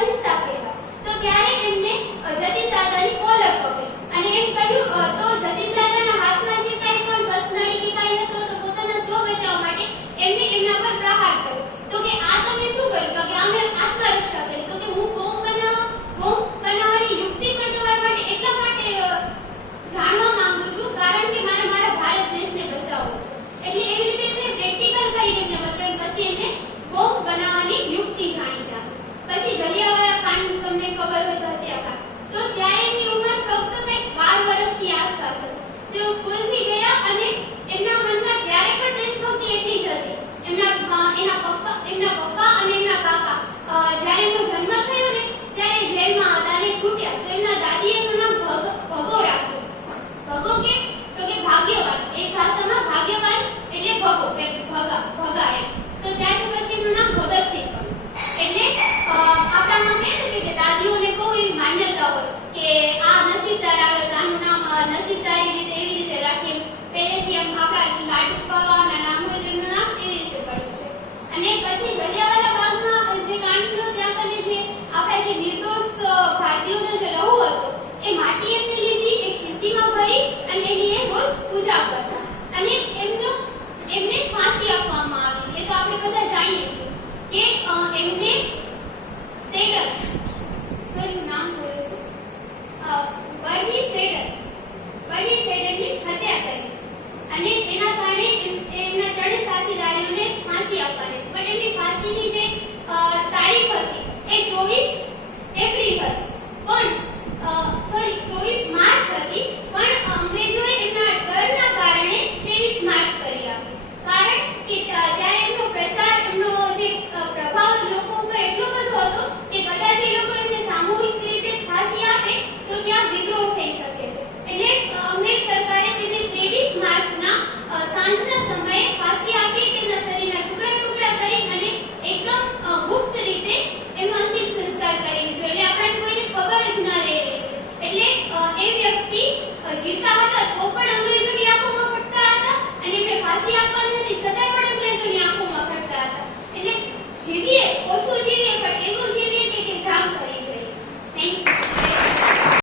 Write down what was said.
અહિંસા કહેવાય. તો ત્યારે એમને જતીન દાદાની કોલર પકડી અને એમ કહ્યું તો જતીન દાદાના હાથમાં જે કાંઈ પણ કસનળી કે કાંઈ હતો તો પોતાના સ્વ બચાવવા માટે એમને એમના પર પ્રહાર કર્યો. તો કે આ તમે શું કર્યું? તો કે અમે આત્મરક્ષા કરી. તો કે હું બોમ્બ બનાવવાની યુક્તિ પર તમારા માટે એટલા માટે જાણવા માંગુ છું કારણ કે મારે મારા ભારત દેશને બચાવવો છે. એટલે એવી રીતે એમને પ્રેક્ટિકલ કરીને એમને બતાવ્યું. પછી એમને બોમ્બ બનાવવાની યુક્તિ જાણી ગયા. પછી જલિયાવાલા કાંડ તમને ખબર હોય તો હત્યાકાંડ. તો ત્યારે એમની ઉંમર ફક્ત કંઈક 12 વર્ષની આસપાસ હતી. તેઓ સ્કૂલથી ગયા અને એમના મનમાં ત્યારે પણ દેશભક્તિ એટલી જ હતી. એના પપ્પા અને એમના કાકા જ્યારે એમનો જન્મ થયો ને ત્યારે જેલમાં હતા અને છૂટ્યા. તો એમના દાદીએ એમનું નામ ભગો રાખ્યું. ભગો કે તો કે ભાગ્યવાન. એક ભાષામાં ભાગ્યવાન એટલે ભગો ભગા એમ. તો ત્યાર પછી એમનું નામ ભગતસિંહ પડ્યું. એટલે આપણામાં કહે કે દાદીઓને બહુ એવી માન્યતા હોય કે આ નસીબદાર આવે તો આનું નામ નસીબદારી રીતે એવી રીતે રાખીએ. પહેલેથી એમ આપણા લાડુ બાવાના નામ હોય તો એમનું નામ એવી રીતે પડ્યું છે. અને પછી જલિયાવાલા બાગમાં જે કાંડ થયો ત્યાં કરીને જે આપણા જે નિર્દોષ ભારતીયોનો જે લહુ હતો એ માટી એમને લીધી એક શીશીમાં ભરી અને એની એ રોજ પૂજા કરતા અને એમને ફાંસી આપવામાં આવી. એ તો આપણે બધા જાણીએ છીએ કે એમને નામ બર્ની સેડરની હત્યા કરી અને એના કારણે એમના ત્રણે સાથીદારોને ફાંસી આપવાની. પણ એમની ફાંસીની જે તારીખ હતી એ 24 એપ્રિલ હતી. પણ 24 માર્ચ હતી. પણ અંગ્રેજોએ એમના ડરના કારણે 23 માર્ચ કરી આપી. કારણ કે ત્યારે એમનો પ્રચાર એમનો જે પ્રભાવ લોકો ઉપર એટલો બધો હતો કે કદાચ એ લોકો એમને સામૂહિક રીતે ફાંસી આપે તો ત્યાં વિદ્રોહ થઈ શકે છે. એટલે અંગ્રેજ સરકારે તેમને 23 માર્ચના સાંજના સમયે ફાંસી આપી. તેમના શરીરના ટુકડા કરી અને એકદમ ગુપ્ત રીતે એનો અંતિમ સંસ્કાર કરી દીધો. એટલે આપણને કોઈને ખબર જ ન રહે. એટલે એ વ્યક્તિ જીવતા હતા તો પણ અંગ્રેજોની આંખોમાં ફટતા હતા અને એમને ફાંસી આપવાની હતી છતાં પણ અંગ્રેજોની આંખોમાં ફટતા હતા. એટલે જીવીએ ઓછું